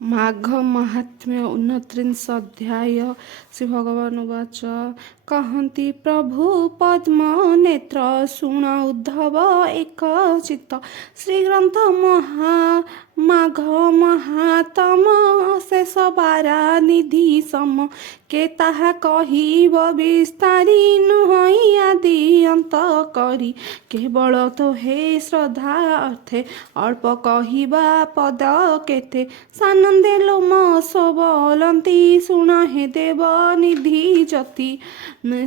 माघ महात्म्य 29 अध्याय। श्री भगवान उवाच कहती प्रभु पद्म नेत्र शुण उद्धव एक चित्त श्रीग्रंथ माघ महातम शेष बारा निधि सम के ताहा कहिब विस्तारी नुहई आदि अंत करी केवल तो हे श्रद्धा अर्थे अल्प कहिबा पद केते सानंदे लोम सबलंती शुण हे देव निधि जति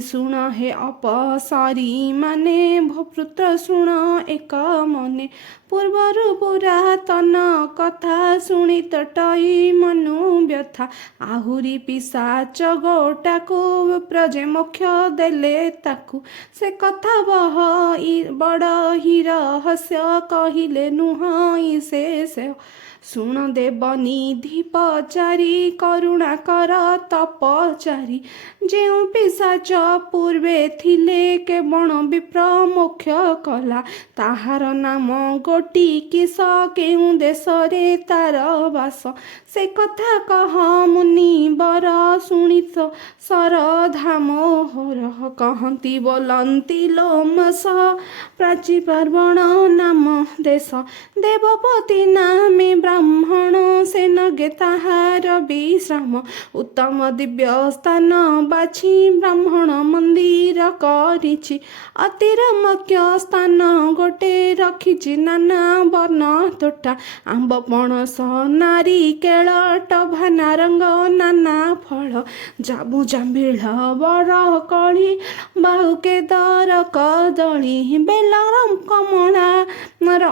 शुण हे अपसारी माने भपुत्र शुण एक मने पूर्वरु पुरातन कथा शुणी तटई मनु व्यथा आहुरी पिशाच गोटाकू प्रजे मोक्ष देले ताकू से कथा बड़ ही रहस्य कहिले नुहई से शुण देव निधि पचारी करुणा कर तपचारी जेउ पिशाच पूर्वे थिले केवण विप्र मोक्ष कला ताहार नाम गोटी किस केउ देशरे तार बास से कथा कह मुनि बर शुणित सरधा मोहर कहती बोलती लोमस प्राची पार्वण नाम देश देवपति नामे ब्राह्मण से नगे ताहार विश्राम उत्तम दिव्य स्थान बाछि ब्राह्मण मंदिर करिछि अतिरमक्य स्थान गोटे रखिछि नाना वर्ण तोटा आंब पणस नारिकेळ टभा नारंग नाना फल जाबु जांबिळ बर कळी बाहुके दर कदळी बेलरम कमला नर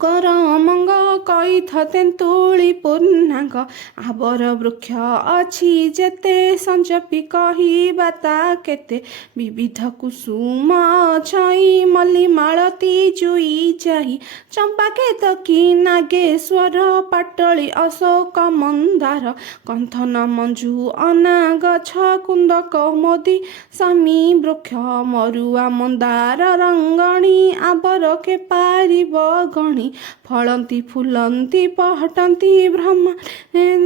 करमंग कईथ तेନ୍ତुଳି पूर्णांग आबर वृक्ष अछि जेते संजपी कहिबा ता केते विविध कुसुम छई मल्ली मालती जुई जाई चंपा केतकी नागेश्वर पाटली अशोक मंदार कंथन मंजू अनागछ कुंद कमोदी समी वृक्ष मरुआ मंदार रंगणी आबर के पारिब फलंती फुलंती पहटंती ब्रह्मा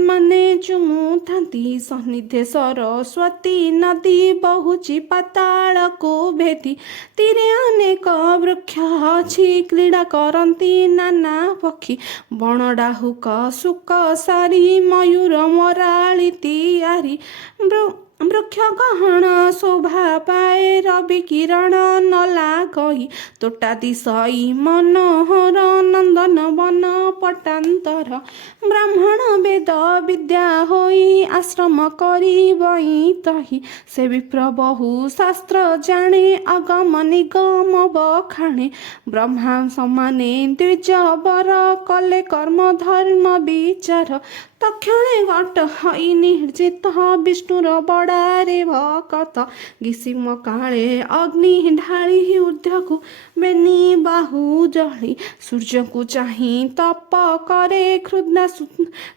माने चुमुथांती सन्निधे सरस्वती नदी बहुची पाताल को भेदी तीरे अनेक वृक्ष अछि क्रीड़ा करंती नाना पक्षी बण डाहुक सुक सारी मयूर मराली तियारी वृक्ष गहन शोभा पाए रवि किरण नला कही तोटा दिशई मनोहर नंदन वन पटांतर ब्राह्मण वेद विद्या होई आश्रम करी बई तही से विप्र बहु शास्त्र जाने अगम निगम बखाणे ब्रह्मा समाने द्विज बर कले कर्म धर्म विचार तक्षणे घट हई निर्जित विष्णुर बड़ारे भकत ग्रीष्म काले अग्नि ढाली ऊर्ध्वକୁ बेनी बाहु जली सूर्य को चाही तप करे क्षुद्र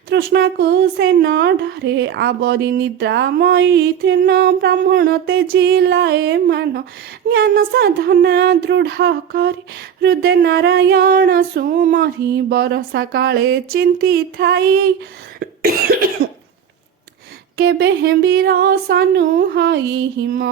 तृष्णा को से न डरे आवरी निद्रा मैथिन ब्राह्मण तेजी लाए मान ज्ञान साधना दृढ़ करे हृदय नारायण सुमरी बरसा काले चिंती थाई केबे हेबीर सनु हई हिम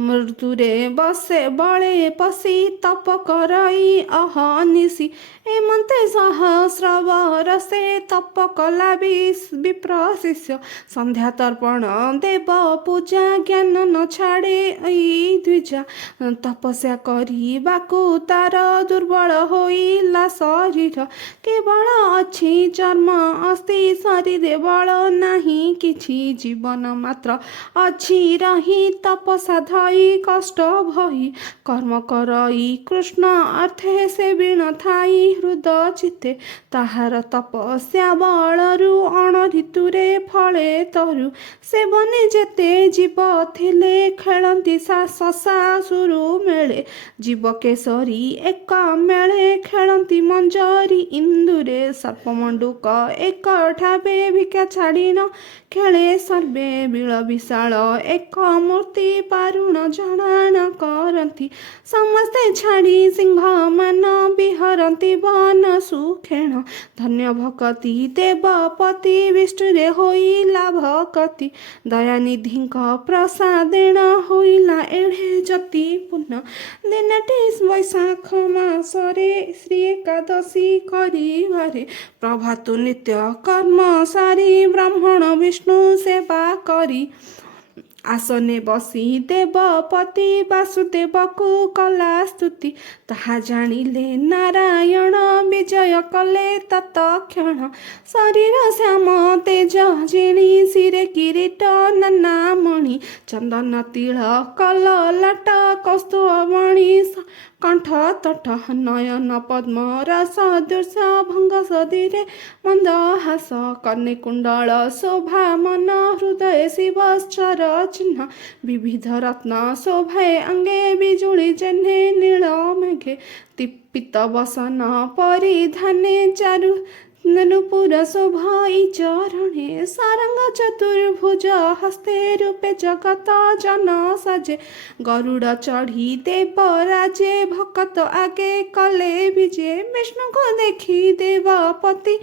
मृत्युरे बसे बळे पसी तप करई अहनिसी एमंते सहस्र बरसे तप कला विप्र शिष्य संध्या तर्पण देव पूजा ज्ञान न छाड़े ई द्विजा तपस्या କରିବାକୁ तार दुर्बल होइला शरीर केवल अछि चर्म अस्ति शरीरे बल नाही किछि जीवन मात्र अछि रही तपसा धई कष्ट भई कर्म करई कृष्ण अर्थे से बिण थाई हृदय चित्ते ताहार तपस्या बलरु अण ऋतुरे फले तरु सेवने जेते जीव थिले खेलंती शशासुरु मेले जीव केसरी एक मेले खेलंती मंजरी इंदुरे सर्पमंडुक एक ठाबे भिक्षा छाड़िन ଖେଳେ ସର୍ବେ ବିଳ ବିଶାଳ ଏକ ମୂର୍ତ୍ତି ପାରୁଣ ଜଣାଣ କରନ୍ତି ସମସ୍ତେ ଛାଡ଼ି ସିଂହ ମାନ ବିହରନ୍ତି ବନ ସୁଖେଣ ଧନ୍ୟ ଭକତି ଦେବପତି ବିଷ୍ଣୁରେ ହୋଇଲା ଭକତି ଦୟାନିଧିଙ୍କ ପ୍ରସାଦେଣ ହୋଇଲା ଏଢ଼େ ଯତି ପୂର୍ଣ୍ଣ ଦିନଟି ବୈଶାଖ ମାସରେ ଶ୍ରୀ ଏକାଦଶୀ କରିବାରେ ପ୍ରଭାତୁ ନିତ୍ୟ କର୍ମ ସାରି ବ୍ରାହ୍ମଣ ବିଷ୍ଣୁ ସେବା କରି ଆସନେ ବସି ଦେବପତି ବାସୁଦେବକୁ କଲା ସ୍ତୁତି ତାହା ଜାଣିଲେ ନାରାୟଣ ବିଜୟ କଲେ ତତକ୍ଷଣ ଶରୀର ଶ୍ୟାମ ତେଜ ଜିଣି ଶିରେ କିରୀଟ ନାନା ମଣି ଚନ୍ଦନ ତିଳ କଲଲାଟ କୌସ୍ତୁଭମଣି କଣ୍ଠ ତଟ ନୟନ ପଦ୍ମ ରସ ଦୃଶ୍ୟ ଭଙ୍ଗ ସଦୀରେ ମନ୍ଦହାସ କର୍ଣ୍ଣେ କୁଣ୍ଡଳ ଶୋଭା ମନ ହୃଦୟ ଶିବଶ୍ଚର ଚିହ୍ନ ବିବିଧ ରତ୍ନ ଶୋଭାଏ ଅଙ୍ଗେ ବିଜୁଳି ଜହ୍ନେ ନୀଳ ମେଘେ ପିତ ବସନ ପରିଧାନେ ଚାରୁ ନୂପୁର ଶୋଭାଇ ଚରଣେ ସାରଙ୍ଗ ଚତୁର୍ଭୁଜ ହସ୍ତେ ରୂପେ ଜଗତ ଜନ ସାଜେ ଗରୁଡ଼ ଚଢ଼ି ଦେବରାଜେ ଭକତ ଆଗେ କଲେ ବିଜେ ବିଷ୍ଣୁଙ୍କୁ ଦେଖି ଦେବପତି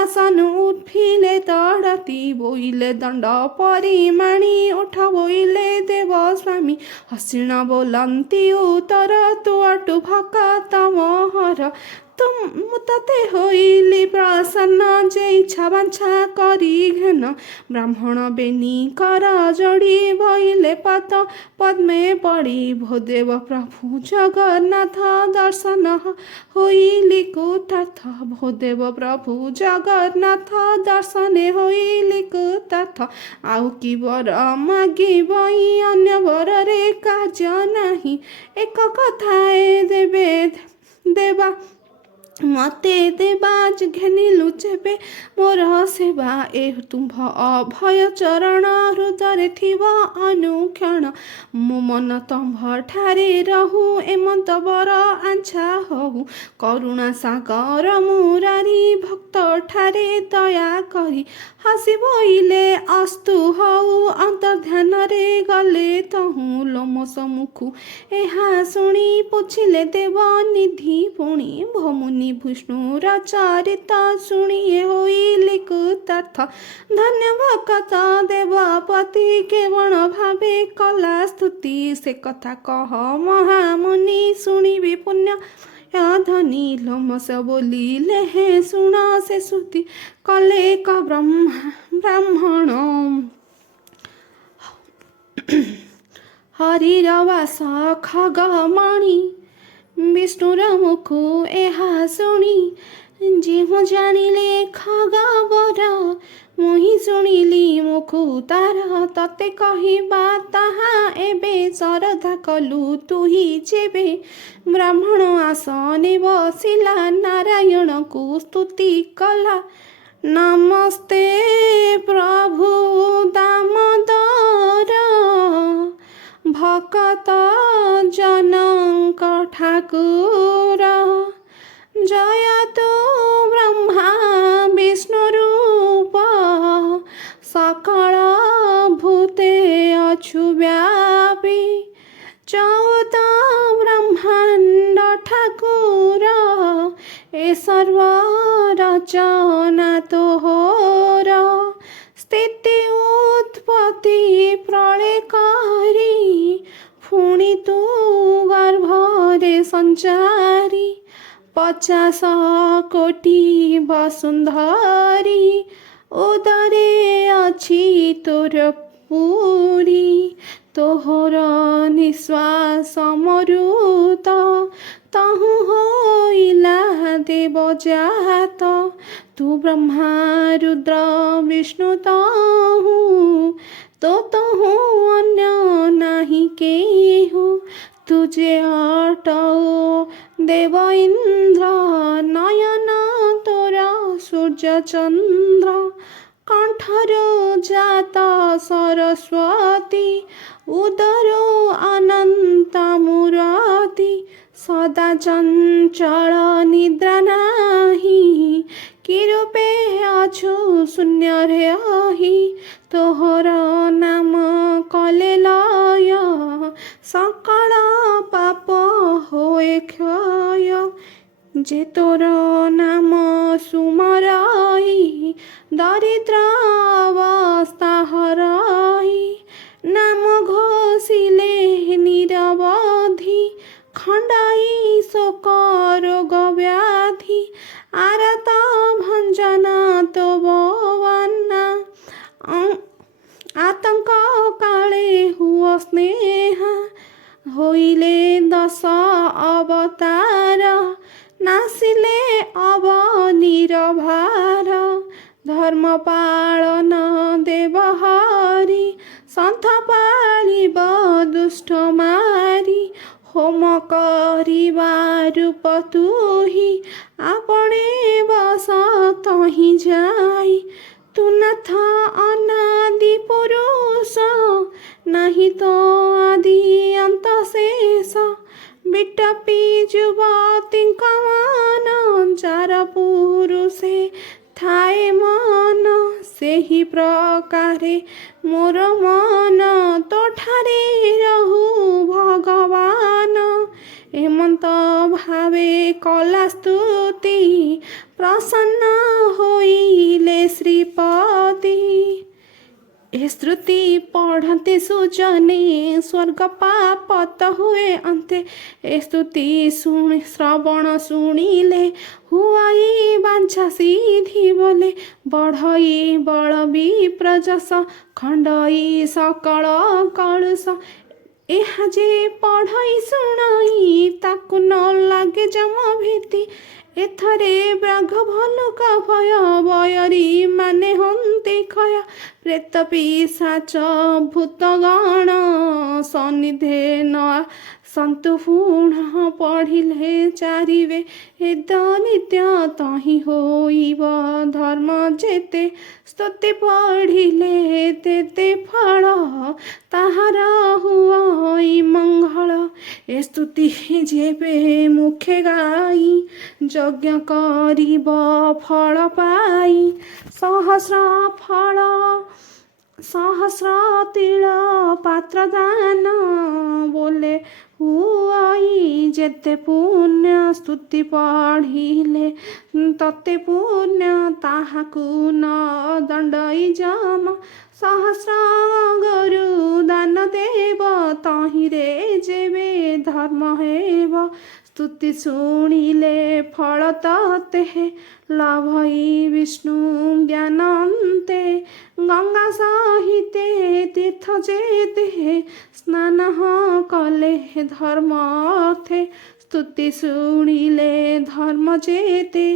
ଆସନ ଉଠିଲେ ତଡ଼ତି ବୋଇଲେ ଦଣ୍ଡ ପରିମାଣି ଉଠ ବୋଇଲେ ଦେବ ସ୍ୱାମୀ ହସିଣ ବୋଲନ୍ତି ଉତ୍ତର ତୁଅଟୁ ଭକତ ମୋହର ମୁଁ ତତେ ହୋଇଲି ପ୍ରସନ୍ନ ଯେ ଇଚ୍ଛା ବାଞ୍ଛା କରି ଘେନ ବ୍ରାହ୍ମଣ ବେନି କର ଯୋଡ଼ି ବଇଲେ ପଦ ପଦ୍ମେ ପଡ଼ି ଭୋଦେବ ପ୍ରଭୁ ଜଗନ୍ନାଥ ଦର୍ଶନ ହୋଇଲି କୃତାର୍ଥ ଭୋଦେବ ପ୍ରଭୁ ଜଗନ୍ନାଥ ଦର୍ଶନେ ହୋଇଲି କୃତାର୍ଥ ଆଉ କି ବର ମାଗିବଇ ଅନ୍ୟ ବରରେ କାର୍ଯ୍ୟ ନାହିଁ ଏକ କଥାଏ ଦେବେ ଦେବା ମତେ ଦେବା ଘେନିଲୁ ଯେବେ ମୋର ସେବା ଏ ତୁମ୍ଭ ଅଭୟ ଚରଣ ହୃଦୟରେ ଥିବ ଅନୁକ୍ଷଣ ମୋ ମନ ତମ୍ଭ ଠାରେ ରହୁ ଏମନ୍ତ ବର ଆଞ୍ଛା ହଉ କରୁଣା ସାଗର ମୁରାରୀ ଭକ୍ତ ଠାରେ ଦୟା କରି ହସି ବୋଇଲେ ଅସ୍ତୁ ହଉ ଅନ୍ତର୍ଧ୍ୟାନରେ ଗଲେ ତହୁଁ ଲୋମସ ମୁଖୁ ଏହା ଶୁଣି ପୁଛିଲେ ଦେବ ନିଧି ପୁଣି ଭମୁନି ବିଷ୍ଣୁର ଚରିତ ଶୁଣିଏ ହୋଇଲି କୃତାର୍ଥ ଧନ୍ୟ ଭକତ ଦେବପତି କେବଳ ଭାବେ କଲା ସ୍ତୁତି ସେ କଥା କହ ମହାମୁନି ଶୁଣିବି ପୁଣ୍ୟ ଧନୀ ଲୋମସ ବୋଲିଲେ ହେ ଶୁଣ ସେ ଶ୍ରୁତି କଲେ କ ବ୍ରାହ୍ମଣ ହରିର ବାସ ଖଗମଣି ବିଷ୍ଣୁର ମୁଖୁ ଏହା ଶୁଣି ଯେଉଁ ଜାଣିଲେ ଖଗବର ମୁହିଁ ଶୁଣିଲି ମୁଖୁ ତାର ତତେ କହିବା ତାହା ଏବେ ଶରଧା କଲୁ ତୁହି ଯେବେ ବ୍ରାହ୍ମଣ ଆସନେ ବସିଲା ନାରାୟଣକୁ ସ୍ତୁତି କଲା ନମସ୍ତେ ପ୍ରଭୁ ଦାମୋଦର ଭକତ ଜନଙ୍କ ଠାକୁର ଜୟ ତୁ ବ୍ରହ୍ମା ବିଷ୍ଣୁ ରୂପ ସକଳ ଭୂତେ ଅଛୁ ବ୍ୟାପୀ ଚଉଦ ବ୍ରହ୍ମାଣ୍ଡ ଠାକୁର ଏ ସର୍ବ ରଚନା ତୋହର ସ୍ଥିତି ଉତ୍ପତ୍ତି ପ୍ରଳୟ କରି ପୁଣି ତୁ ଗର୍ଭରେ ସଞ୍ଚାରି 50 କୋଟି ବସୁନ୍ଧରୀ ଉଦରେ ଅଛି ତୋର ପୁରୀ ତୋହର ନିଶ୍ୱାସ ମରୁତ ତହୁଁ ହୋଇଲା ଦେବଜାତ ତୁ ବ୍ରହ୍ମା ରୁଦ୍ର ବିଷ୍ଣୁ ତହୁଁ ତହୁଁ ଅନ୍ୟ ନାହିଁ କେହୁ ତୁଜେ ଅଟଉ ଦେବ ଇନ୍ଦ୍ର ନୟନ ତୋର ସୂର୍ଯ୍ୟ ଚନ୍ଦ୍ର କଣ୍ଠରୁ ଜାତ ସରସ୍ୱତୀ ଉଦରୁ ଅନନ୍ତ ମୂରତି ସଦା ଚଞ୍ଚଳ ନିଦ୍ରା ନାହିଁ କି ରୂପେ ଅଛୁ ଶୂନ୍ୟରେ ରହି ତୋହର ନାମ କଲେ ଲୟ ସକଳ ପାପ ହୋଏ କ୍ଷୟ ଯେ ତୋର ନାମ ସୁମରାଇ ଦରିଦ୍ର ଅବସ୍ଥା ହରାଇ ନାମ ଘୋଷିଲେ ନିରବଧି ଖଣ୍ଡାଇ ଶୋକ ରୋଗ ବ୍ୟାଧି ଆରତ ଭଞ୍ଜନା ତୋ ବନା ଆତଙ୍କ କାଳେ ହୁଅ ସ୍ନେହ ହୋଇଲେ ଦଶ ଅବତାର ନାସିଲେ ଅବନିରଭାର ଧର୍ମ ପାଳନ ଦେବ ହରି ସନ୍ଥ ପାଳିବ ଦୁଷ୍ଟ ମାରି ହୋମ କରିବା ରୂପ ତୁହି ଆପଣେ ବସ ତହିଁ ଯାଇ ତୁ ନାଥ ଅନାଦି ପୁରୁଷ ନାହିଁ ତ ଆଦି ଅନ୍ତ ଶେଷ ବିଟପି ଯୁବତୀଙ୍କ ମନ ଯାର ପୁରୁଷେ ଥାଏ ମନ ସେହି ପ୍ରକାରେ ମୋର ମନ ତୋଠାରେ ରହୁ ଭଗବାନ ଏମନ୍ତ ଭାବେ କଲା ସ୍ତୁତି ପ୍ରସନ୍ନ ହୋଇଲେ ଶ୍ରୀପତି ଏ ସ୍ତୁତି ପଢ଼ନ୍ତେ ସୁଜନେ ସ୍ୱର୍ଗ ପାପତ ହୁଏ ଅନ୍ତେ ଏ ସ୍ତୁତି ଶୁଣି ଶ୍ରବଣ ଶୁଣିଲେ ହୁଆଇ ବାଞ୍ଛା ସିଧି ବୋଲେ ବଢ଼ଇ ବଳ ବିପ୍ରଜସ ଖଣ୍ଡଇ ସକଳ କଳୁଷ ଏହା ଯେ ପଢ଼ଇ ଶୁଣଇ ତାକୁ ନ ଲାଗେ ଜମ ଭୀତି ଏଥରେ ବ୍ରାଘ ଭଲୁକ ଭୟ ବୟରୀ ମାନେ ହନ୍ତି କ୍ଷୟ ପ୍ରେତ ପିଶାଚ ଭୂତଗଣ ସନ୍ନିଧେ ନ ସନ୍ତୁ ପୁଣ ପଢ଼ିଲେ ଚାରିବେ ଏଦ ନିତ୍ୟ ତହିଁ ହୋଇବ ଧର୍ମ ଯେତେ ସ୍ତୁତି ପଢ଼ିଲେ ତେତେ ଫଳ ତାହାର ହୁଅଇ ମଙ୍ଗଳ ଏ ସ୍ତୁତି ଯେବେ ମୁଖେ ଗାଇ ଯଜ୍ଞ କରିବ ଫଳ ପାଇ ସହସ୍ର ତିଳ ପାତ୍ର ଦାନ ବୋଲେ ହୁଆଇ ଯେତେ ପୁଣ୍ୟ ସ୍ତୁତି ପଢ଼ିଲେ ତତେ ପୁଣ୍ୟ ତାହାକୁ ନ ଦଣ୍ଡଇ ଜମ ସହସ୍ର ଗରୁ ଦାନ ଦେବ ତହିଁରେ ଯେବେ ଧର୍ମ ହେବ ସ୍ତୁତି ଶୁଣିଲେ ଫଳ ତତେ ଲଭଇ ବିଷ୍ଣୁ ଜ୍ଞାନନ୍ତେ ଗଙ୍ଗା ସହିତେ ତୀର୍ଥ ଯେତେ ସ୍ନାନ କଲେ ଧର୍ମ ଅର୍ଥେ ସ୍ତୁତି ଶୁଣିଲେ ଧର୍ମ ଯେତେ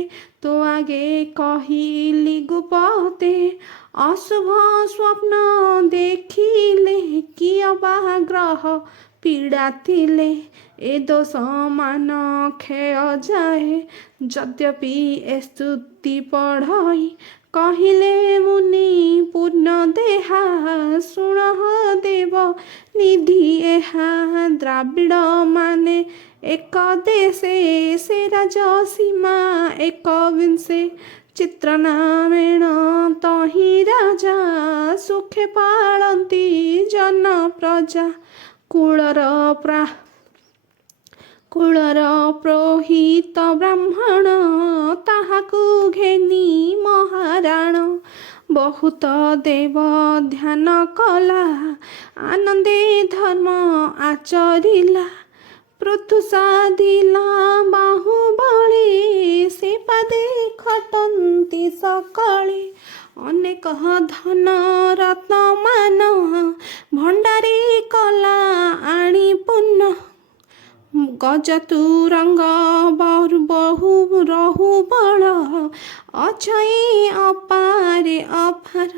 ତୋ ଆଗେ କହିଲି ଗୁପତେ ଅଶୁଭ ସ୍ୱପ୍ନ ଦେଖିଲେ କିଏ ବା ଗ୍ରହ ପୀଡ଼ା ଥିଲେ ଏ ଦୋଷ ମାନ କ୍ଷୟ ଯାଏ ଯଦ୍ୟପି ଏ ସ୍ତୁତି ପଢ଼ଇ କହିଲେ ମୁନି ପୂର୍ଣ୍ଣ ଦେହା ଶୁଣ ଦେବ ନିଧି ଏହା ଦ୍ରାବିଡ଼ ମାନେ ଏକ ଦେଶେ ସେ ରାଜ ସୀମା ଏକ ବିଂଶେ ଚିତ୍ରନାମେଣ ତହିଁ ରାଜା ସୁଖେ ପାଳନ୍ତି ଜନ ପ୍ରଜା କୁଳର ପ୍ରୋହିତ ବ୍ରାହ୍ମଣ ତାହାକୁ ଘେନି ମହାରାଣ ବହୁତ ଦେବ ଧ୍ୟାନ କଲା ଆନନ୍ଦେ ଧର୍ମ ଆଚରିଲା ପୃଥୁ ସାଧିଲା ବାହୁବଳେ ସେ ପାଦେ ଖଟନ୍ତି ସକାଳେ ଅନେକ ଧନ ରତ୍ନ ମାନ ଭଣ୍ଡାରୀ କଲା ଆଣି ପୁଣ୍ୟ ଗଜ ତୁରଙ୍ଗ ବହୁ ରହୁ ବଳ ଅଛଇ ଅପାରେ ଅପାର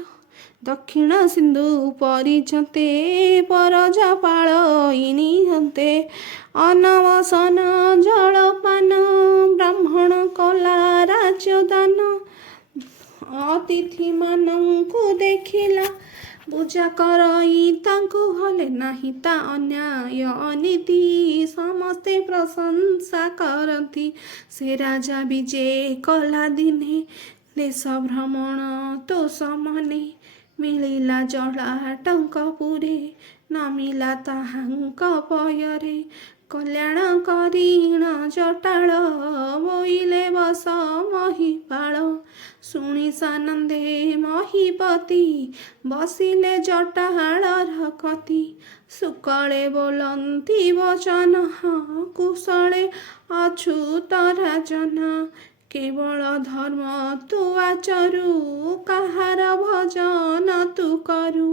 ଦକ୍ଷିଣ ସିନ୍ଧୁ ପରିଜନ୍ତେ ପରଜପାଳଇନି ହନ୍ତେ ଅନବସନ ଜଳପାନ ବ୍ରାହ୍ମଣ କଲା ରାଜଦାନ ଅତିଥିମାନଙ୍କୁ ଦେଖିଲା ପୂଜା କରଇ ତାଙ୍କୁ ହଲେ ନାହିଁ ତା ଅନ୍ୟାୟ ଅନୀତି ସମସ୍ତେ ପ୍ରଶଂସା କରନ୍ତି ସେ ରାଜା ବିଜେ କଲା ଦିନେ ଦେଶ ଭ୍ରମଣ ତୋଷ ମନେ ମିଳିଲା ଜଳା ଟଙ୍କପୁରେ ନମିଲା ତାହାଙ୍କ ପୟରେ କଲ୍ୟାଣ କରିଣ ଜଟାଳ ବୋଇଲେ ବସ ମହିପାଳ ଶୁଣି ସାନନ୍ଦେ ମହିପତି ବସିଲେ ଜଟାଳର କତି ସୁକଳେ ବୋଲନ୍ତି ବଚନ କୁଶଳେ ଅଚ୍ୟୁତ ରାଜନ କେବଳ ଧର୍ମ ତୁ ଆଚରୁ କାହାର ଭଜନ ତୁ କରୁ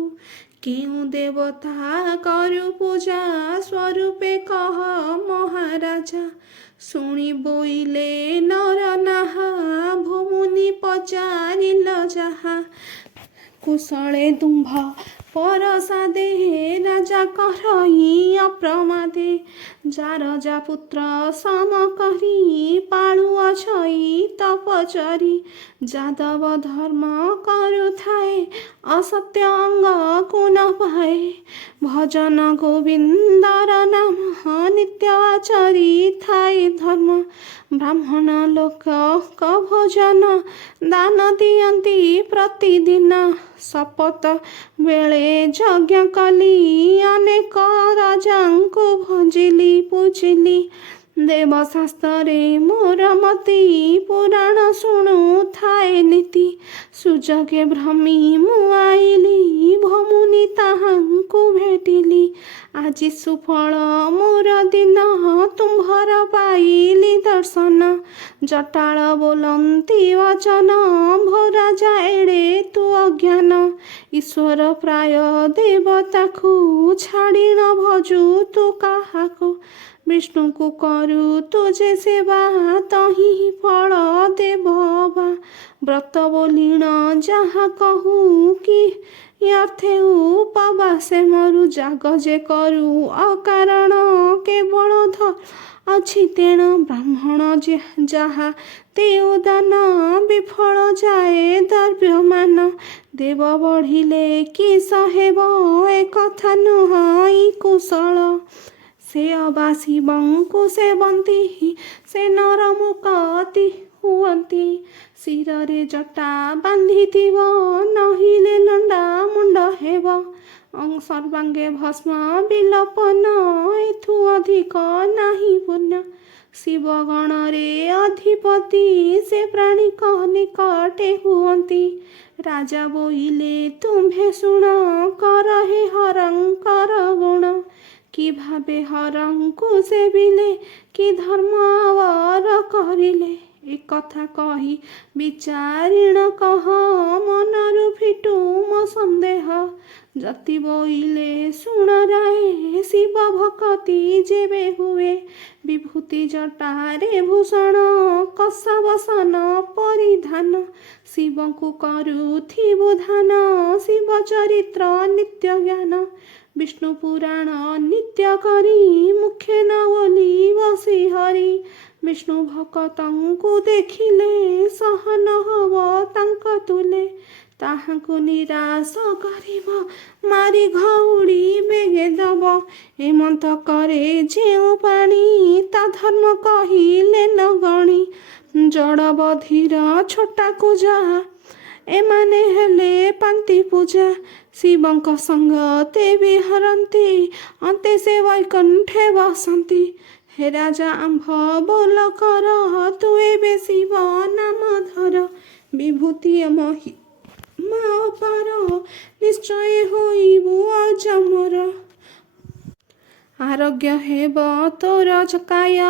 କେଉଁ ଦେବତା କରୁ ପୂଜା ସ୍ୱରୂପେ କହ ମହାରାଜା ଶୁଣି ବୋଇଲେ ନର ନାହା ଭୂମୁନି ପଚାରିଲ ଯାହା କୁଶଳେ ତୁମ୍ଭ ପରସାଦେ ରାଜା କରଇ ଅପ୍ରମାଦେ ଯାରଜା ପୁତ୍ର ସମ କରି ପାଳୁଅଛଇ ତପଚରି ଯାଦବ ଧର୍ମ କରୁଥାଏ ଅସତ୍ୟ ଅଙ୍ଗକୁ ନ ପାଏ ଭଜନ ଗୋବିନ୍ଦର ନାମ ନିତ୍ୟ ଆଚରି ଥାଏ ଧର୍ମ ବ୍ରାହ୍ମଣ ଲୋକ ଭୋଜନ ଦାନ ଦିଅନ୍ତି ପ୍ରତିଦିନ ଶପଥ ବେଳେ ଯଜ୍ଞ କଲି ଅନେକ ରାଜାଙ୍କୁ ଭଜିଲି ପୂଜିଲି ଦେବଶାସ୍ତ୍ରରେ ମୋର ମତି ପୁରାଣ ଶୁଣୁଥାଏ ନୀତି ସୁଯୋଗେ ଭ୍ରମି ମୁଁ ଆଇଲି ଭମୁନି ତାହାଙ୍କୁ ଭେଟିଲି ଆଜି ସୁଫଳ ମୋର ଦିନ ତୁମ୍ଭର ପାଇଲି ଦର୍ଶନ ଜଟାଳ ବୋଲନ୍ତି ବଚନ ଭୋ ରାଜା ଏଡ଼େ ତୁ ଅଜ୍ଞାନ ଈଶ୍ୱର ପ୍ରାୟ ଦେବତାକୁ ଛାଡ଼ି ନ ଭଜୁ ତୁ କାହାକୁ ବିଷ୍ଣୁକୁ କରୁ ତୁ ଯେ ସେବା ତହିଁ ଫଳ ଦେବ ବା ବ୍ରତ ବୋଲିଣ ଯାହା କହୁ କି ଅର୍ଥେ ଉପବାସେ ମରୁ ଜାଗ ଯେ କରୁ ଅକାରଣ କେବଳ ଅଛି ତେଣ ବ୍ରାହ୍ମଣ ଯାହା ଦେଉ ଦାନ ବିଫଳ ଯାଏ ଦ୍ରବ୍ୟମାନ ଦେବ ବଢ଼ିଲେ କି ସହେବ ଏ କଥା ନୁହଁ କୁଶଳ ସେ ଅବା ଶିବଙ୍କୁ ସେବନ୍ତି ସେ ନର ମୁକତି ହୁଅନ୍ତି ଶିରରେ ଜଟା ବାନ୍ଧିଥିବ ନହିଲେ ଲଣ୍ଡା ମୁଣ୍ଡ ହେବ ସର୍ବାଙ୍ଗେ ଭସ୍ମ ବିଲୋପନ ଏଥୁ ଅଧିକ ନାହିଁ ପୁଣ୍ୟ ଶିବ ଗଣରେ ଅଧିପତି ସେ ପ୍ରାଣିକ ନିକଟେ ହୁଅନ୍ତି ରାଜା ବୋଇଲେ ତୁମ୍ଭେ ଶୁଣ କର ହେ ହରଙ୍କର ଗୁଣ କି ଭାବେ ହରଙ୍କୁ ସେବିଲେ କି ଧର୍ମ ଆବର କରିଲେ ଏ କଥା କହି ବିଚାରିଣ କହ ମନରୁ ଫିଟୁ ମୋ ସନ୍ଦେହ ଯତି ବୋଇଲେ ଶୁଣ ରାଏ ଶିବ ଭକତି ଯେବେ ହୁଏ ବିଭୂତି ଜଟାରେ ଭୂଷଣ କଷା ବସନ ପରିଧାନ ଶିବଙ୍କୁ କରୁଥିବୁ ଧାନ ଶିବ ଚରିତ୍ର ନିତ୍ୟ ଜ୍ଞାନ ବିଷ୍ଣୁ ପୁରାଣ ନିତ୍ୟ କରି ମୁଖେ ନ ବୋଲି ବସି ହରି ବିଷ୍ଣୁ ଭକତଙ୍କୁ ଦେଖିଲେ ସହନ ହବ ତାଙ୍କ ତୁଲେ ତାହାଙ୍କୁ ନିରାଶ କରିବ ମାରି ଘଉଡ଼ି ବେଗେ ଦବ ଏମନ୍ତ କରେ ଯେଉଁ ପାଣି ତା ଧର୍ମ କହିଲେ ନ ଗଣି ଜଡ଼ ବଧିର ଛୋଟାକୁ ଯାହା ଏମାନେ ହେଲେ ପାନ୍ତି ପୂଜା ଶିବଙ୍କ ସଙ୍ଗ ତେ ବିହରନ୍ତି ଅନ୍ତେ ସେ ବୈକୁଣ୍ଠେ ବସନ୍ତି ହେ ରାଜା ଆମ୍ଭ ବୋଲ କର ତୁ ଏବେ ଶିବ ନାମ ଧର ବିଭୂତି ମହିମା ଅପାର ନିଶ୍ଚୟ ହୋଇବୁ ଅଜମର ଆରୋଗ୍ୟ ହେବ ତୋର କାୟ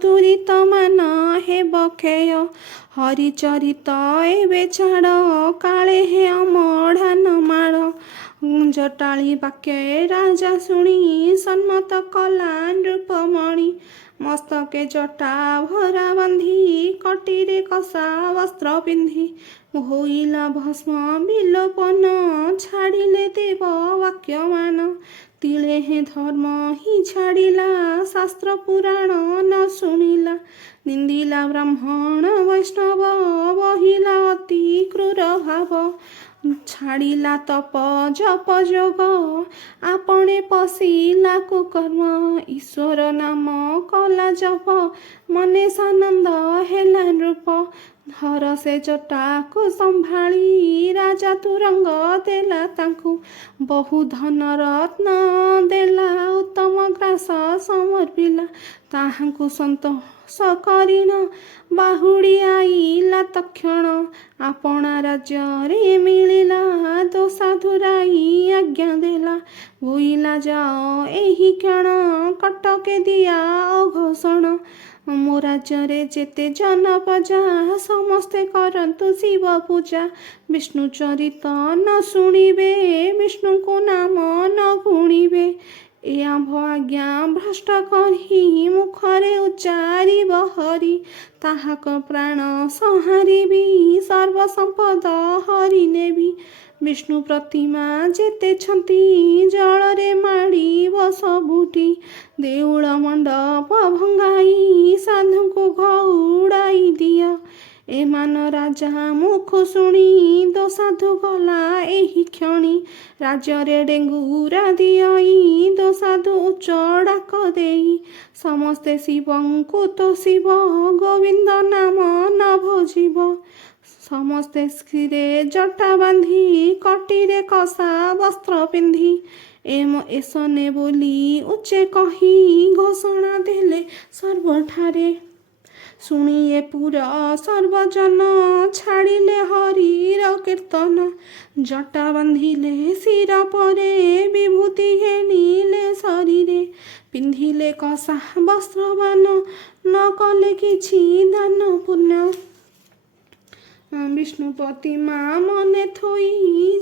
ଦୁରିତ ମାନ ହେବ କ୍ଷୟ ହରିଚରିତ ଏବେ ଛାଡ଼ କାଳେ ହେ ଅମଢାନ ମାଳ ଜଟାଳି ବାକ୍ୟ ରାଜା ଶୁଣି ସମ୍ମତ କଲା ନୃପମଣି ମସ୍ତକେ ଜଟା ଭରା ବାନ୍ଧି କଟିରେ କଷା ବସ୍ତ୍ର ପିନ୍ଧି ହୋଇଲା ଭସ୍ମ ବିଲୋପନ ଛାଡ଼ିଲେ ଦେବ ବାକ୍ୟମାନ ତିଳେ ହେ ଧର୍ମ ହିଁ ଛାଡ଼ିଲା ଶାସ୍ତ୍ର ପୁରାଣ ନ ଶୁଣିଲା ନିନ୍ଦିଲା ବ୍ରାହ୍ମଣ ବୈଷ୍ଣବ ବହିଲା ଅତି କ୍ରୂର ଭାବ ଛାଡ଼ିଲା ତପ ଜପ ଯୋଗ ଆପଣେ ପଶିଲା କୁକର୍ମ ଈଶ୍ୱର ନାମ କଲା ଜପ ମନେ ସାନନ୍ଦ ହେଲା ନୃପ ଧର ସେ ଜଟାକୁ ସମ୍ଭାଳି ରାଜା ତୁରଙ୍ଗ ଦେଲା ତାଙ୍କୁ ବହୁ ଧନ ରତ୍ନ ଦେଲା ଉତ୍ତମ ଗ୍ରାସ ସମର୍ପିଲା ତାହାଙ୍କୁ ସନ୍ତୋଷ କରିଣ ବାହୁଡ଼ି ଆଇଲା ତକ୍ଷଣ ଆପଣା ରାଜ୍ୟରେ ମିଳିଲା ଦୋସାଧୁରାଇ ଆଜ୍ଞା ଦେଲା ବୋଇଲା ଯାଅ ଏହି କ୍ଷଣ କଟକେ ଦିଆ ଅଘୋଷଣ ମୋ ରାଜ୍ୟରେ ଯେତେ ଜନ ପ୍ରଜା ସମସ୍ତେ କରନ୍ତୁ ଶିବ ପୂଜା ବିଷ୍ଣୁ ଚରିତ ନ ଶୁଣିବେ ବିଷ୍ଣୁଙ୍କୁ ନାମ ନ ଗୁଣିବେ ଏ ଆମ୍ଭ ଆଜ୍ଞା ଭ୍ରଷ୍ଟ କରି ମୁଖରେ ଉଚ୍ଚାରିବ ହରି ତାହାକ ପ୍ରାଣ ସଂହାରିବି ସର୍ବସମ୍ପଦ ହରି ନେବି ବିଷ୍ଣୁ ପ୍ରତିମା ଯେତେ ଛନ୍ତି ଜଳରେ ମାଡ଼ିବ ସବୁଠି ଦେଉଳ ମଣ୍ଡପ ଭଙ୍ଗାଇ ସାଧୁଙ୍କୁ ଘଉଡ଼ାଇ ଦିଅ ଏମାନ ରାଜା ମୁଖ ଶୁଣି ଦୋସାଧୁ ଗଲା ଏହି କ୍ଷଣି ରାଜ୍ୟରେ ଡେଙ୍ଗୁରା ଦିଅଇ ଦୋସାଧୁ ଉଚ୍ଚ ଡାକ ଦେଇ ସମସ୍ତେ ଶିବଙ୍କୁ ତୋଷିବ ଗୋବିନ୍ଦ ନାମ ନ ଭୋଜିବ ସମସ୍ତେ ଶିରେ ଜଟା ବାନ୍ଧି କଟିରେ କଷା ବସ୍ତ୍ର ପିନ୍ଧି ଏସନେ ବୋଲି ଉଚ୍ଚେ କହି ଘୋଷଣା ଦେଲେ ସର୍ବଠାରେ ଶୁଣିଏ ପୁର ସର୍ବଜନ ଛାଡ଼ିଲେ ହରିର କୀର୍ତ୍ତନ ଜଟା ବାନ୍ଧିଲେ ଶିର ପରେ ବିଭୂତି ଘେନିଲେ ଶରୀରେ ପିନ୍ଧିଲେ କଷା ବସ୍ତ୍ରବାନ ନ କଲେ କିଛି ଦାନ ପୁଣ୍ୟ ବିଷ୍ଣୁ ପ୍ରତିମା ମନେ ଥୋଇ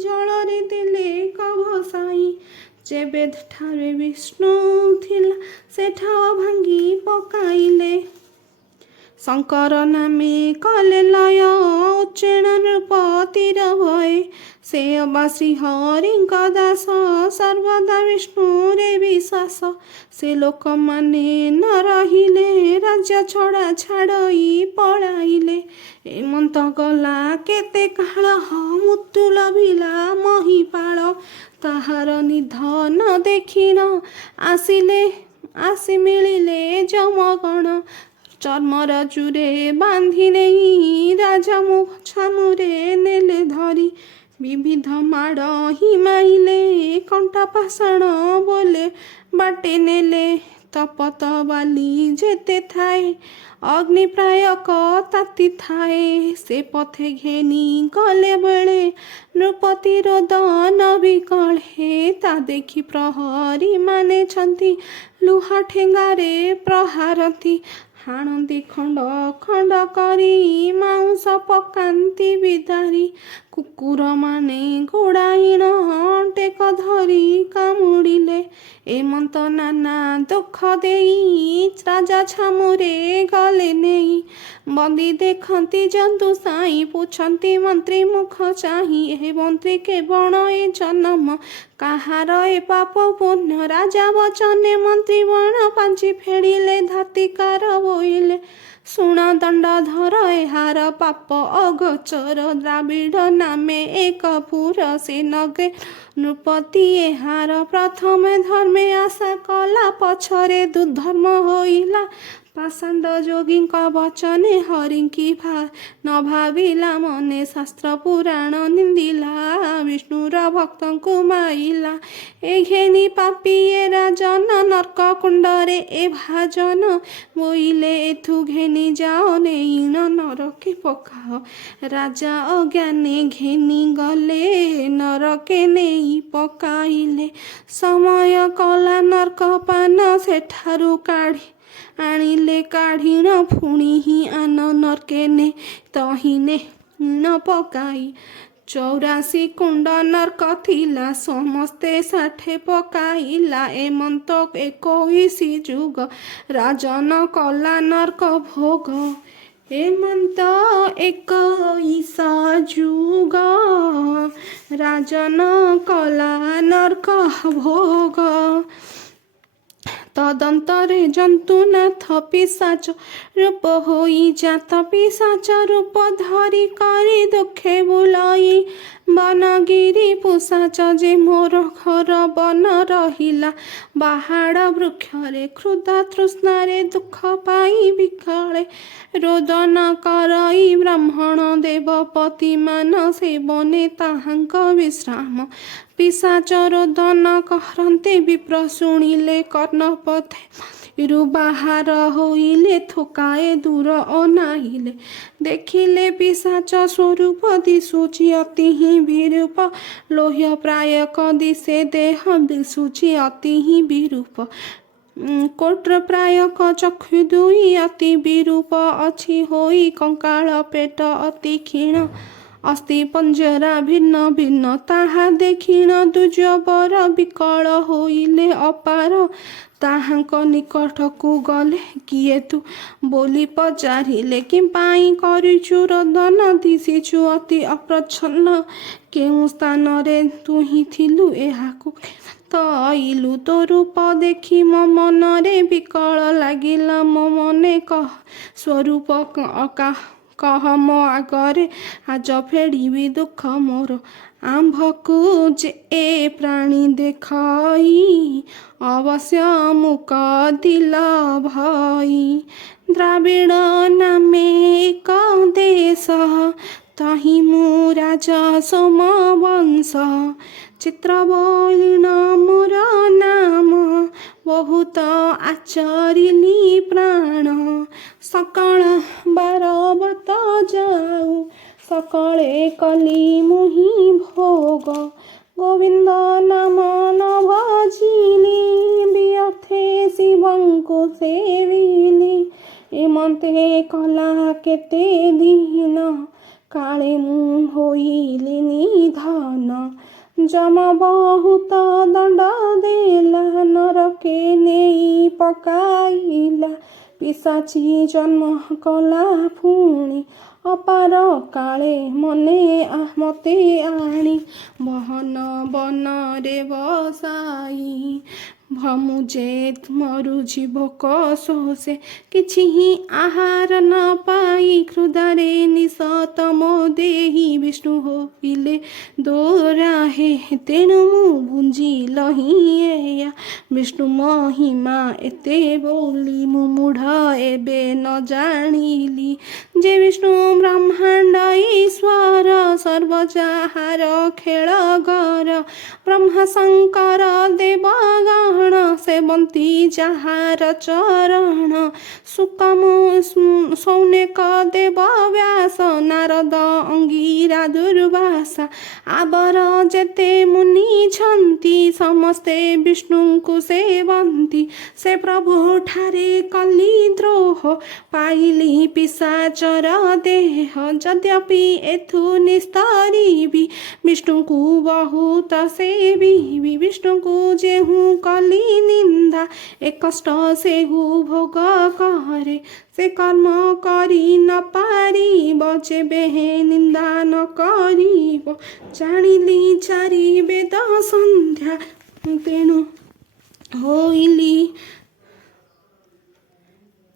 ଜଳରେ ଦେଲେ କଭସାଇ ଯେବେ ଠାରେ ବିଷ୍ଣୁ ଥିଲା ସେଠା ଭାଙ୍ଗି ପକାଇଲେ ଶଙ୍କର ନାମେ କଲେ ଲୟ ଉଚ୍ଚେଣ ନୃପତିର ଭୟ ସେ ଅବା ଶ୍ରୀ ହରିଙ୍କ ଦାସ ସର୍ବଦା ବିଷ୍ଣୁରେ ବିଶ୍ୱାସ ସେ ଲୋକମାନେ ନ ରହିଲେ ରାଜ୍ୟ ଛଡ଼ା ଛାଡ଼ଇ ପଳାଇଲେ ଏମନ୍ତ ଗଲା କେତେ କାଳ ମୃତ୍ୟୁ ଲଭିଲା ମହିପାଳ ତାହାର ନିଧନ ଦେଖିଣ ଆସି ମିଳିଲେ ଯମଗଣ ଚର୍ମର ଚୁରେ ବାନ୍ଧି ନେଇ ରାଜା ଛାମୁରେ ନେଲେ ଧରି ବିବିଧ ମାଡ଼ ହିଁ ମାଇଲେ କଣ୍ଟା ପାଷାଣ ବୋଲେ ବାଟେ ନେଲେ ତପତ ବାଲି ଯେତେ ଥାଏ ଅଗ୍ନି ପ୍ରାୟକ ତାତି ଥାଏ ସେ ପଥେ ଘେନି ଗଲେ ବେଳେ ନୃପତିର ଦନ ବିକଳେ ତା ଦେଖି ପ୍ରହରୀ ମାନେ ଛନ୍ତି ଲୁହା ଠେଙ୍ଗାରେ ପ୍ରହାରନ୍ତି ହାଣନ୍ତି ଖଣ୍ଡ ଖଣ୍ଡ କରି ମାଉଁସ ପକାନ୍ତି ବିଦାରି କୁକୁରମାନେ ଗୋଡ଼ାଇଣ ଟେକ ଧରି କାମୁଡ଼ିଲେ ଏମନ୍ତ ନାନା ଦୁଃଖ ଦେଇ ରାଜା ଛାମୁରେ ଗଲେ ନେଇ ବନ୍ଦୀ ଦେଖନ୍ତି ଜନ୍ତୁ ସାଇ ପୁଛନ୍ତି ମନ୍ତ୍ରୀ ମୁଖ ଚାହିଁ ଏ ମନ୍ତ୍ରୀ କେବଳ ଏ ଜନମ କାହାର ଏ ପାପ ପୁଣ୍ୟ ରାଜା ବଚନେ ମନ୍ତ୍ରୀ ବଣ ପାଞ୍ଚି ଫେଡ଼ିଲେ ଧାତିକାର ବୋଇଲେ ଶୁଣ ଦଣ୍ଡଧର ଏହାର ପାପ ଅଗୋଚର ଦ୍ରାବିଡ଼ ନାମେ ଏକ ପୁର ସେ ନଗେ ନୃପତି ଏହାର ପ୍ରଥମେ ଧର୍ମେ ଆଶା କଲା ପଛରେ ଦୁର୍ଧର୍ମ ହୋଇଲା ପାଷାଣ୍ଡ ଯୋଗୀଙ୍କ ବଚନେ ହରିଙ୍କି ନ ଭାବିଲା ମନେ ଶାସ୍ତ୍ର ପୁରାଣ ନିନ୍ଦିଲା ବିଷ୍ଣୁର ଭକ୍ତଙ୍କୁ ମାଇଲା ଏ ଘେନି ପାପି ଏ ରାଜନ ନର୍କ କୁଣ୍ଡରେ ଏ ଭାଜନ ବୋଇଲେ ଏଥୁ ଘେନି ଯାଅ ନେଇଣ ନରକେ ପକାଅ ରାଜା ଅଜ୍ଞାନେ ଘେନି ଗଲେ ନରକେ ନେଇ ପକାଇଲେ ସମୟ କଲା ନର୍କ ପାନ ସେଠାରୁ କାଢ଼ି ଆଣିଲେ କାଢ଼ିଣ ପୁଣି ହିଁ ଆନ ନର୍କେନେ ତହିନେ ନ ପକାଇ 84 କୁଣ୍ଡ ନର୍କ ଥିଲା ସମସ୍ତେ 60 ପକାଇଲା ଏମନ୍ତ 21 ଯୁଗ ରାଜନ କଲା ନର୍କ ଭୋଗ ଏମନ୍ତ 21 ଯୁଗ ରାଜନ କଲା ନର୍କ ଭୋଗ ତଦନ୍ତରେ ଜନ୍ତୁନାଥ ପିଶାଚ ରୂପ ହୋଇ ଜାତ ପିଶାଚ ରୂପ ଧରି କରି ଦୁଃଖେ ବୁଲାଇ ବନଗିରି ପୁଷାଚ ଯେ ମୋର ଘର ବନ ରହିଲା ବାହାଡ଼ ବୃକ୍ଷରେ କ୍ରୋଧ ତୃଷ୍ଣାରେ ଦୁଃଖ ପାଇ ବିକଳେ ରୋଦନ କରଇ ବ୍ରାହ୍ମଣ ଦେବପତି ମାନ ସେବନେ ତାହାଙ୍କ ବିଶ୍ରାମ ପିଶାଚ ରୋଦନ କରନ୍ତେ ବିପ୍ର ଶୁଣିଲେ କର୍ଣ୍ଣପଥେ ରୁ ବାହାର ହୋଇଲେ ଥୋକାଏ ଦୂର ଅନାଇଲେ ଦେଖିଲେ ପିଶାଚ ସ୍ୱରୂପ ଦିଶୁଛି ଅତି ହିଁ ବିରୂପ ଲୋହ୍ୟ ପ୍ରାୟକ ଦିଶେ ଦେହ ଦିଶୁଛି ଅତି ହିଁ ବିରୂପ କୋଟ୍ର ପ୍ରାୟକ ଚକ୍ଷୁ ଦୁଇ ଅତି ବିରୂପ ଅଛି ହୋଇ କଙ୍କାଳ ପେଟ ଅତି କ୍ଷୀଣ ଅସ୍ଥି ପଞ୍ଜରା ଭିନ୍ନ ଭିନ୍ନ ତାହା ଦେଖିଣ ଦୁର୍ଜବର ବିକଳ ହୋଇଲେ ଅପାର ତାହାଙ୍କ ନିକଟକୁ ଗଲେ କିଏ ତୁ ବୋଲି ପଚାରିଲେ କି ପାଇଁ କରିଛୁ ରୋଦନ ଦିଶିଛୁ ଅତି ଅପ୍ରଚ୍ଛନ୍ନ କେଉଁ ସ୍ଥାନରେ ତୁ ହିଁ ଥିଲୁ ଏହାକୁ ତ ଆଇଲୁ ତୋ ରୂପ ଦେଖି ମୋ ମନରେ ବିକଳ ଲାଗିଲା ମୋ ମନେ କହ ସ୍ୱରୂପ କହ ମୋ ଆଗରେ ଆଜ ଫେଡ଼ିବି ଦୁଃଖ ମୋର ଆମ୍ଭକୁ ଯେ ଏ ପ୍ରାଣୀ ଦେଖଇ ଅବଶ୍ୟ ମୁକ ଦିଲ ଭଇ ଦ୍ରାବିଡ଼ ନାମେ ଏକ ଦେଶ ତହିଁ ମୁଁ ରାଜ ସୋମ ବଂଶ ଚିତ୍ରବର୍ଣ୍ଣ ମୋର ନାମ ବହୁତ ଆଚରିଲି ପ୍ରାଣ ସକାଳ ବାରବତ ଯାଉ ସକାଳେ କଲି ମୁହିଁ ଭୋଗ ଗୋବିନ୍ଦ ନାମ ନ ଭଜିଲି ବ୍ୟର୍ଥେ ଶିବଙ୍କୁ ସେବିଲି ଏମନ୍ତେ କଲା କେତେ ଦିନ କାଳେ ମୁଁ ହୋଇଲି ନିଧନ ଯମ ବହୁତ ଦଣ୍ଡ ଦେଲା ନରକେ ନେଇ ପକାଇଲା ପିଶାଚି ଜନ୍ମ କଲା ପୁଣି ଅପାର କାଳେ ମତେ ଆଣି ବହନ ବନରେ ବସାଇ ଭମୁଜେ ମରୁଛି ଭୋକ ଶୋଷେ କିଛି ହିଁ ଆହାର ନ ପାଇ କ୍ରୋଧରେ ନିଶତମ ଦେହି ବିଷ୍ଣୁ ହୋଇଲେ ଦୋରାହେ ତେଣୁ ମୁଁ ବୁଝିଲହିଁ ଏୟା ବିଷ୍ଣୁ ମହିମା ଏତେ ବୋଲି ମୁଁ ମୂଢ଼ ଏବେ ନ ଜାଣିଲି ଯେ ବିଷ୍ଣୁ ବ୍ରହ୍ମାଣ୍ଡ ଈଶ୍ୱର ସର୍ବ ଯାହାର ଖେଳ ଘର ବ୍ରହ୍ମା ଶଙ୍କର ଦେବଗଣ ସେବନ୍ତୀ ଯାହାର ଚରଣ ସୁକମୁ ସୌନେକ ଦେବ ବ୍ୟାସ ନାରଦ ଅଙ୍ଗିରା ଦୁର୍ବାସା ଆବର ଯେତେ ମୁନିଛନ୍ତି ସମସ୍ତେ ବିଷ୍ଣୁଙ୍କୁ ସେବନ୍ତି ସେ ପ୍ରଭୁଠାରେ କଲି ଦ୍ରୋହ ପାଇଲି ପିଶାଚର ଦେହ ଯଦ୍ୟପି ଏଥୁ ନିସ୍ତରିବି ବିଷ୍ଣୁଙ୍କୁ ବହୁତ ସେବିବି ବିଷ୍ଣୁଙ୍କୁ ଯେହୁ କଲି ନିନ୍ଦା ଏ କଷ୍ଟ ସେହୁ ଭୋଗ କରେ ସେ କର୍ମ କରି ନ ପାରିବ ଯେବେ ନିନ୍ଦା ନ କରିବ ଜାଣିଲି ଚାରି ବେଦ ସନ୍ଧ୍ୟା ତେଣୁ ହୋଇଲି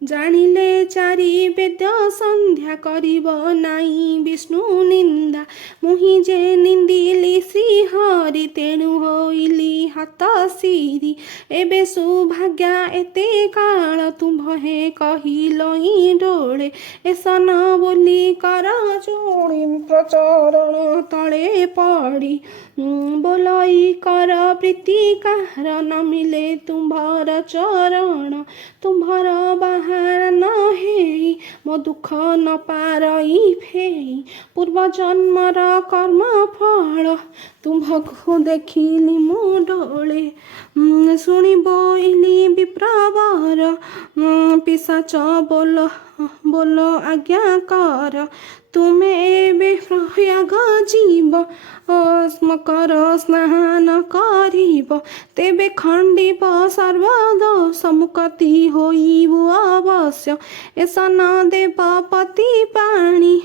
ଜାଣିଲେ ଚାରି ବେଦ ସନ୍ଧ୍ୟା କରିବ ନାହିଁ ବିଷ୍ଣୁ ନିନ୍ଦା ମୁହିଁ ଯେ ନିନ୍ଦିଲି ଶ୍ରୀହରି ତେଣୁ ହୋଇଲି ହାତ ସିରି ଏବେ ସୁଭାଗ୍ୟା ଏତେ କାଳ ତୁମ୍ଭେ କହିଲ ହିଁ ଡୋଳେ ଏସନ ବୋଲି କର ଯୋଡ଼ି ପ୍ରଚରଣ ତଳେ ପଡ଼ି ବୋଲଇ କର ପ୍ରୀତିକାର ନ ମିଳେ ତୁମ୍ଭର ଚରଣ ତୁମ୍ଭର ବାହାର ନ ହେଇ ମୋ ଦୁଃଖ ନ ପାରଇ ଫେଇ ପୂର୍ବ ଜନ୍ମର କର୍ମ ଫଳ ତୁମ୍ଭକୁ ଦେଖିଲି ମୁଁ ଡୋଳେ ଶୁଣି ବୋଇଲି ବିପ୍ରବର ପିଶାଚ ବୋଲ ଆଜ୍ଞା କର ତୁମେ ଏବେ ପ୍ରୟାଗ ଯିବ ମକର ସ୍ନାନ କରିବ ତେବେ ଖଣ୍ଡିବ ସର୍ବଦୋଷ ମୁକ୍ତି ହୋଇବୁ ଅବଶ୍ୟ ଏସନ ଦେବପତି ପାଣି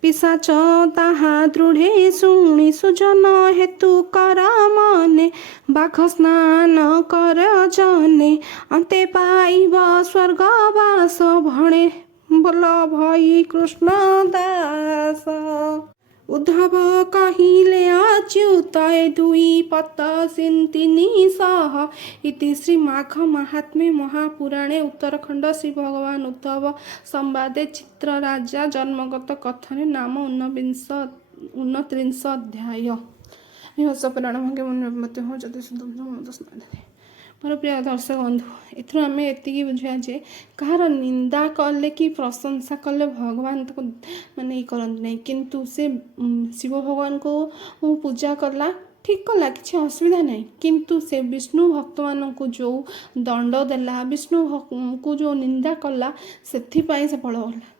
ପିଶାଚ ତାହା ଦୃଢ଼େ ଶୁଣି ସୁଜନ ହେତୁ କର ମନେ ବାଘ ସ୍ନାନ କର ଜନେ ଅନ୍ତେ ପାଇବ ସ୍ୱର୍ଗବାସ ଭଣେ ବୋଲ ଭଇ କୃଷ୍ଣ ଦାସ। उद्धव कहिले अच्युत दुई पत सिन्तिनी सह इति श्री माघ महात्म्ये महापुराणे उत्तरखंड श्री भगवान उद्धव संवादे चित्रराजा जन्मगत कथने नाम 29 अध्याय। पुराण भाग्य मत हो जति मोर प्रिय दर्शक बंधु एथुर आम एति बुझा जे कहार निंदा कले कि प्रशंसा कले भगवान ताको माने करते नहीं किंतु से शिव भगवान को पूजा कला ठीक कला किसी असुविधा नहीं किंतु से विष्णु भक्त मान को जो दंड देला विष्णु को जो निंदा कला से फल होला।